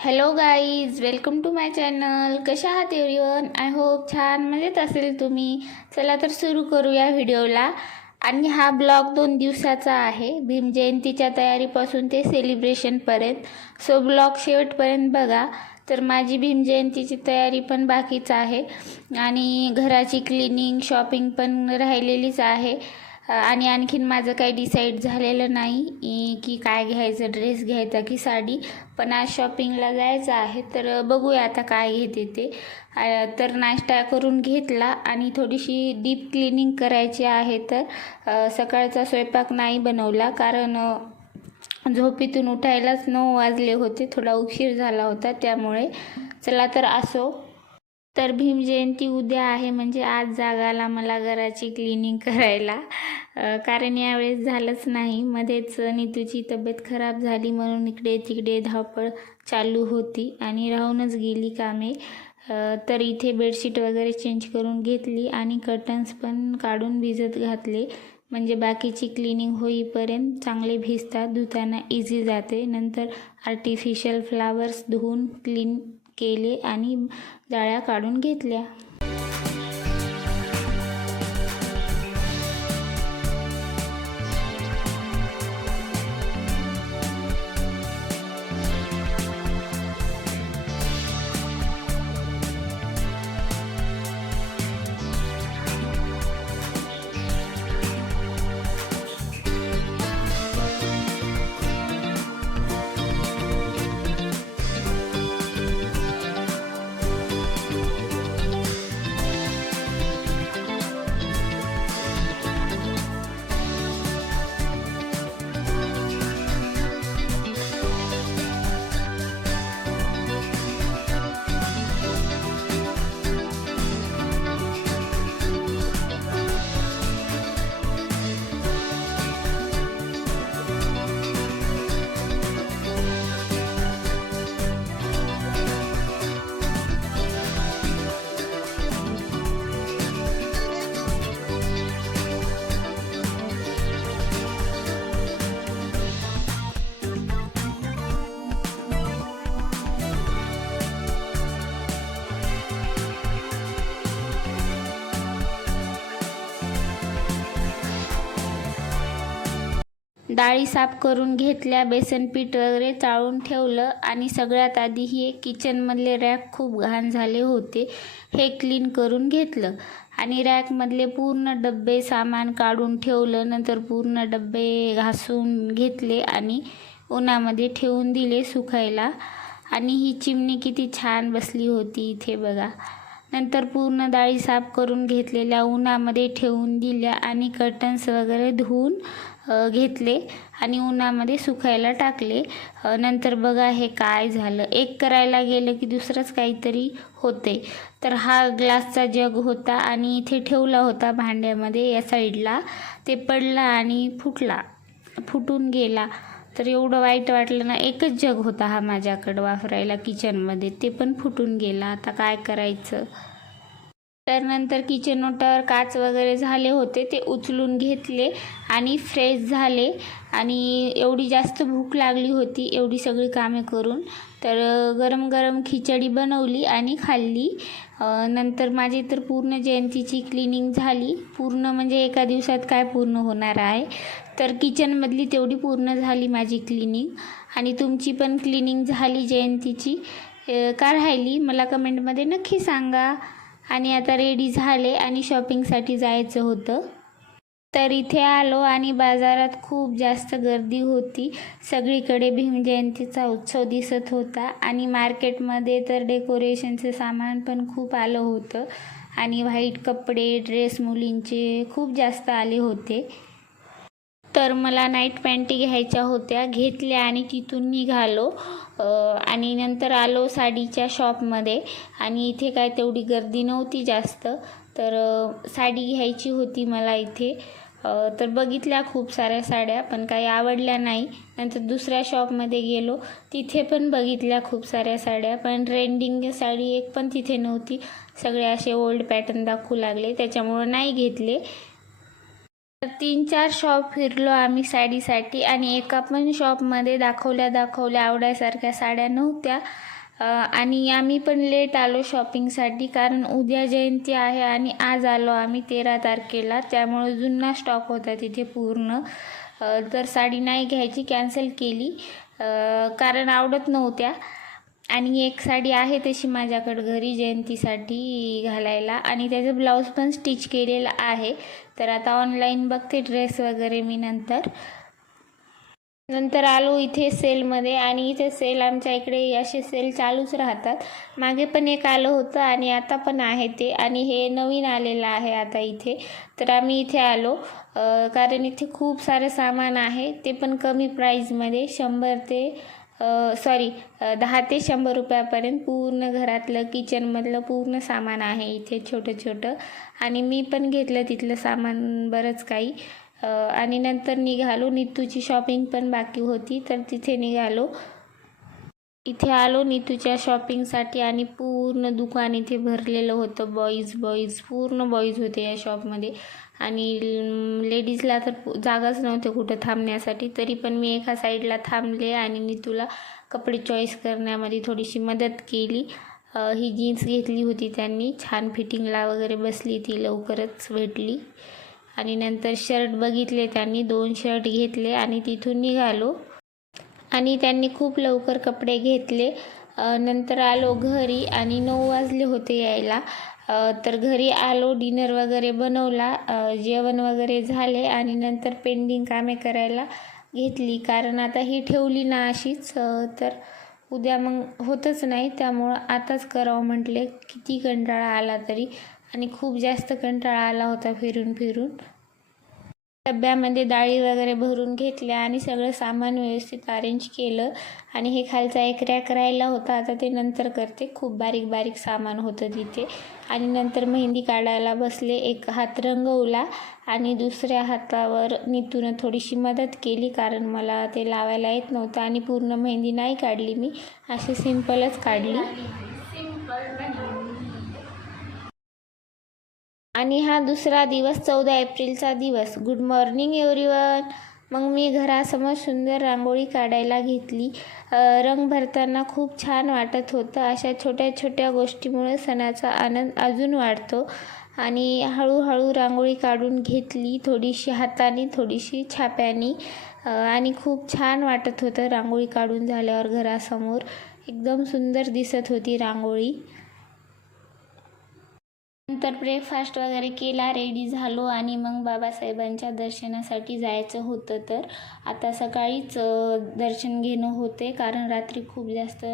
Hello guys, welcome to my channel. कशा आहात everyone? I hope छान मजेत असेल तुम्ही. चला तर सुरू करूया व्हिडिओला. आणि हा ब्लॉग 2 दिवसाचा आहे, भीम जयंतीच्या तयारीपासून ते सेलिब्रेशनपर्यंत. सो ब्लॉग शेवटपर्यंत बघा. तर माझी भीम जयंतीची तयारी पण बाकीच आहे आणि घराची क्लिनिंग शॉपिंग पण राहिलेलीच आहे. आणि आणखीन माझं काही डिसाईड झालेलं नाही की काय घ्यायचं, ड्रेस घ्यायचा की साडी. पण आज शॉपिंगला जायचं आहे, तर बघूया आता काय घेते ते. तर नाश्ता करून घेतला आणि थोडीशी डीप क्लिनिंग करायची आहे. तर सकाळचा स्वयंपाक नाही बनवला, कारण झोपेतून उठायलाच 9 वाजले होते, थोडा उशीर झाला होता त्यामुळे. चला तर असो. तर भीम जयंती उद्या आहे, म्हणजे आज जाग आला मला घराची क्लिनिंग करायला. कारण यावेळेस झालंच नाही. मध्येच नीतूची तब्येत खराब झाली म्हणून इकडे तिकडे धावपळ चालू होती आणि राहूनच गेली कामे. तर इथे बेडशीट वगैरे चेंज करून घेतली आणि कर्टन्स पण काढून भिजत घातले, म्हणजे बाकीची क्लिनिंग होईपर्यंत चांगले भिजतात, धुताना इझी जाते. नंतर आर्टिफिशियल फ्लावर्स धुवून क्लीन केले आणि जाळ्या काढून घेतल्या. डाळी साफ करून घेतल्या, बेसन पीठ वगैरे चाळून ठेवलं आणि सगळ्यात आधी हे किचनमधले रॅक खूप घाण झाले होते, हे क्लीन करून घेतलं. आणि रॅकमधले पूर्ण डब्बे सामान काढून ठेवलं. नंतर पूर्ण डब्बे घासून घेतले आणि उन्हामध्ये ठेवून दिले सुकायला. आणि ही चिमणी किती छान बसली होती इथे बघा. नंतर पूर्ण डाळी साफ करून घेतलेल्या उन्हामध्ये ठेवून दिल्या आणि कर्टन्स वगैरे धुवून घेतले आणि उन्हामध्ये सुकायला टाकले. नंतर बघा हे काय झालं, एक करायला गेलं की दुसरंच काहीतरी होते. तर हा ग्लासचा जग होता आणि इथे ठेवला होता भांड्यामध्ये या साईडला, ते पडला आणि फुटून गेला. तर एवढं वाईट वाटलं ना. एकच जग होता हा माझ्याकडं वापरायला किचनमध्ये, ते पण फुटून गेला. आता काय करायचं. तर नंतर किचन ओटावर काच वगैरे झाले होते, ते उचलून घेतले आणि फ्रेश झाले. आणि एवढी जास्त भूक लागली होती एवढी सगळी कामे करून, तर गरम गरम खिचडी बनवली आणि खाल्ली. नंतर माझी तर पूर्ण जयंतीची क्लिनिंग झाली. पूर्ण म्हणजे एका दिवसात काय पूर्ण होणार आहे. तर किचनमधली तेवढी पूर्ण झाली माझी क्लिनिंग. आणि तुमची पण क्लिनिंग झाली जयंतीची का राहिली मला कमेंटमध्ये नक्की सांगा. आणि आता रेडी झाले आणि शॉपिंगसाठी जायचं होतं. तर इथे आलो आणि बाजारात खूप जास्त गर्दी होती. सगळीकडे भीम जयंतीचा उत्सव दिसत होता आणि मार्केटमध्ये तर डेकोरेशनचे सामान पण खूप आलं होतं. आणि व्हाईट कपडे, ड्रेस मुलींचे खूप जास्त आले होते. तर मला नाईट पॅन्टी घ्यायच्या होत्या, घेतल्या आणि तिथून निघालो. आणि नंतर आलो साडीच्या शॉपमध्ये आणि इथे काय तेवढी गर्दी नव्हती जास्त. तर साडी घ्यायची होती मला इथे. तर बघितल्या खूप साऱ्या साड्या, पण काही आवडल्या नाही. नंतर दुसऱ्या शॉपमध्ये गेलो, तिथे पण बघितल्या खूप साऱ्या साड्या, पण ट्रेंडिंग साडी एक पण तिथे नव्हती. सगळे असे ओल्ड पॅटर्न दाखवू लागले, त्याच्यामुळं नाही घेतले. 3-4 शॉप फिरलो आम्ही साडीसाठी आणि एका पण शॉपमध्ये दाखवल्या आवडायसारख्या साड्या नव्हत्या. आणि आम्ही पण लेट आलो शॉपिंगसाठी, कारण उद्या जयंती आहे आणि आज आलो आम्ही 13 तारखेला. त्यामुळे जुना स्टॉक होता तिथे पूर्ण. तर साडी नाही घ्यायची, कॅन्सल केली कारण आवडत नव्हत्या. आणि एक साडी आहे तशी माझ्याकडे घरी जयंतीसाठी घालायला आणि त्याचं ब्लाऊज पण स्टिच केलेलं आहे. तर आता ऑनलाईन बघते ड्रेस वगैरे मी नंतर आलो इथे सेलमध्ये. आणि इथे सेल आमच्या इकडे असे सेल चालूच राहतात. मागे पण एक आलं होतं आणि आता पण आहे ते, आणि हे नवीन आलेलं आहे आता इथे. तर आम्ही इथे आलो कारण इथे खूप सारं सामान आहे, ते पण कमी प्राईजमध्ये. 10 ते 100 रुपयापर्यंत पूर्ण घरातलं किचनमधलं पूर्ण सामान आहे इथे, छोटं. आणि मी पण घेतलं तिथलं सामान बरंच काही. आणि नंतर निघालो. नीतूची शॉपिंग पण बाकी होती, तर तिथे निघालो. इथे आलो नीतूच्या शॉपिंगसाठी आणि पूर्ण दुकान इथे भरलेलं होतं. बॉईज पूर्ण बॉईज होते या शॉपमध्ये. आणि लेडीजला तर जागाच नव्हते कुठं थांबण्यासाठी. तरी पण मी एका साईडला थांबले आणि नीतूला कपडे चॉईस करण्यामध्ये थोडीशी मदत केली. ही जीन्स घेतली होती त्यांनी, छान फिटिंगला वगैरे बसली, ती लवकरच भेटली. आणि नंतर शर्ट बघितले त्यांनी, 2 शर्ट घेतले आणि तिथून निघालो. आणि त्यांनी खूप लवकर कपडे घेतले. नंतर आलो घरी आणि 9 वाजले होते यायला. तर घरी आलो, डिनर वगैरे बनवला, जेवण वगैरे झाले आणि नंतर पेंडिंग कामे करायला घेतली. कारण आता ही ठेवली ना अशीच तर उद्या मग होतच नाही, त्यामुळं आताच करावं म्हटले. किती कंटाळा आला तरी, आणि खूप जास्त कंटाळा आला होता फिरून. डब्यामध्ये डाळी वगैरे भरून घेतल्या आणि सगळं सामान व्यवस्थित अरेंज केलं. आणि हे खालचा एक रॅक राहिला होता, आता ते नंतर करते. खूप बारीक सामान होतं तिथे. आणि नंतर मेहंदी काढायला बसले. एक हात रंगवला आणि दुसऱ्या हातावर नीतूनं थोडीशी मदत केली, कारण मला ते लावायला येत नव्हतं आणि पूर्ण मेहंदी नाही काढली मी, अशी सिंपलच काढली. आणि हा दुसरा दिवस, 14 एप्रिलचा दिवस. Good morning everyone. मग मी घरासमोर सुंदर रांगोळी काढायला घेतली. रंग भरताना खूप छान वाटत होतं. अशा छोट्या गोष्टीमुळे सणाचा आनंद अजून वाढतो. आणि हळूहळू रांगोळी काढून घेतली, थोडीशी हाताने, थोडीशी छाप्याने. आणि खूप छान वाटत होतं रांगोळी काढून झाल्यावर घरासमोर. एकदम सुंदर दिसत होती रांगोळी. नंतर ब्रेकफास्ट वगैरे केला, रेडी झालो आणि मग बाबासाहेबांच्या दर्शनासाठी जायचं होतं. तर आता सकाळीच दर्शन घेणं होते, कारण रात्री खूप जास्त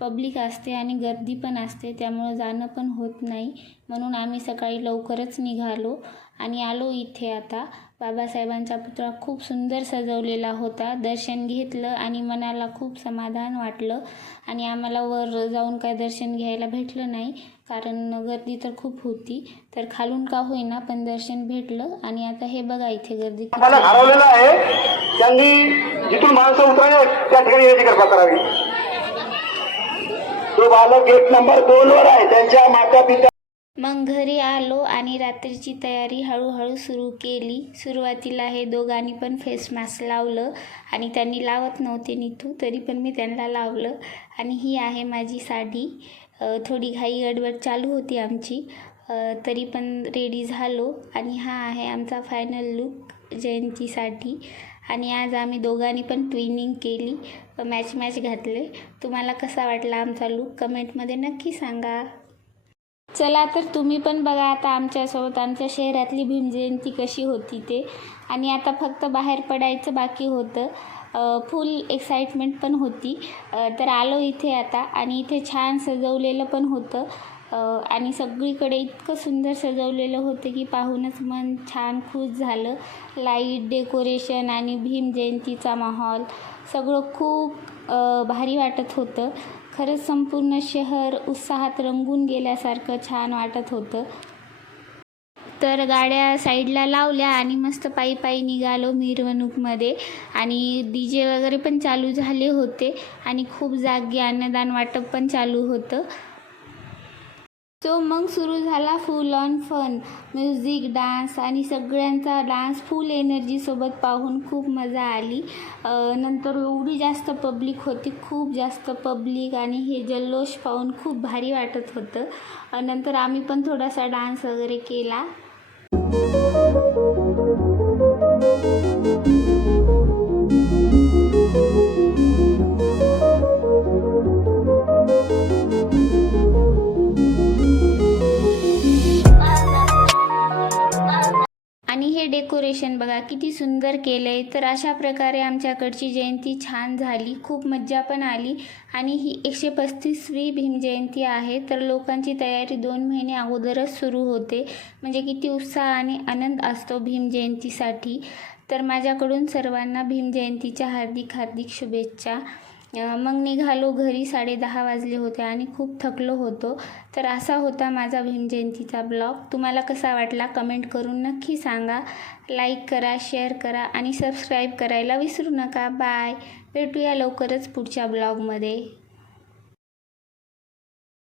पब्लिक असते आणि गर्दी पण असते, त्यामुळं जाणं पण होत नाही. म्हणून आम्ही सकाळी लवकरच निघालो आणि आलो इथे. आता बाबासाहेबांचा पुतळा खूप सुंदर सजवलेला होता. दर्शन घेतलं आणि मनाला खूप समाधान वाटलं. आणि आम्हाला वर जाऊन काय दर्शन घ्यायला भेटलं नाही, कारण गर्दी तर खूप होती. तर खालून का होईना पण दर्शन भेटलं. आणि आता हे बघा इथे गर्दी हरवलेलं आहे, त्यांनी जिथून माणसं उतरले त्या ठिकाणी याची कृपा करावी. तो बालक गेट नंबर 2 वर आहे, त्यांच्या माता पिता. मग घरी आलो आणि रात्रीची तयारी हळूहळू सुरू केली. सुरुवातीला हे दोघांनी पण फेस मास्क लावलं आणि त्यांनी लावत नव्हते नीतू, तरी पण मी त्यांना लावलं. आणि ही आहे माझी साडी. थोडी घाई गडबड चालू होती आमची, तरी पण रेडी झालो. आणि हा आहे आमचा फायनल लुक जयंतीसाठी. आणि आज आम्ही दोघांनी पण ट्विनिंग केली, मॅच घातले. तुम्हाला कसा वाटला आमचा लुक कमेंटमध्ये नक्की सांगा. चला तर तुम्ही पण बघा आता आमच्यासोबत आमच्या शहरातली भीम जयंती कशी होती ते. आणि आता फक्त बाहेर पडायचं बाकी होतं. फुल एक्साइटमेंट पण होती. तर आलो इथे आता आणि इथे छान सजवलेलं पण होतं. आणि सगळीकडे इतकं सुंदर सजवलेलं होतं की पाहूनच मन छान खुश झालं. लाईट, डेकोरेशन आणि भीम जयंतीचा माहोल सगळं खूप भारी वाटत होतं. खरंच संपूर्ण शहर उत्साहात रंगून गेल्यासारखं छान वाटत होतं. तर गाड्या साईडला लावल्या आणि मस्त पायी निघालो मिरवणूकमध्ये. आणि DJ वगैरे पण चालू झाले होते आणि खूप जागी अन्नदान वाटप पण चालू होतं. सो मग सुरू झाला full on fun, music, dance आणि सगळ्यांचा डान्स फुल एनर्जीसोबत पाहून खूप मजा आली. नंतर एवढी जास्त पब्लिक होती, खूप जास्त पब्लिक, आणि हे जल्लोष पाहून खूप भारी वाटत होतं. नंतर आम्ही पण थोडासा डान्स वगैरे केला. आणि हे डेकोरेशन बघा किती सुंदर केलं आहे. तर अशा प्रकारे आमच्याकडची जयंती छान झाली, खूप मज्जा पण आली. आणि ही 135वी भीम जयंती आहे. तर लोकांची तयारी 2 महिने अगोदरच सुरू होते. म्हणजे किती उत्साह आणि आनंद असतो भीम जयंतीसाठी. तर माझ्याकडून सर्वांना भीम जयंतीच्या हार्दिक हार्दिक शुभेच्छा. मग निघालो घरी. 10:30 वाजले होते आणि खूप थकलो होतो. तर असा होता माझा भीम जयंतीचा ब्लॉग. तुम्हाला कसा वाटला कमेंट करून नक्की सांगा. लाईक करा, शेअर करा आणि सबस्क्राईब करायला विसरू नका. बाय. भेटूया लवकरच पुढच्या ब्लॉगमध्ये.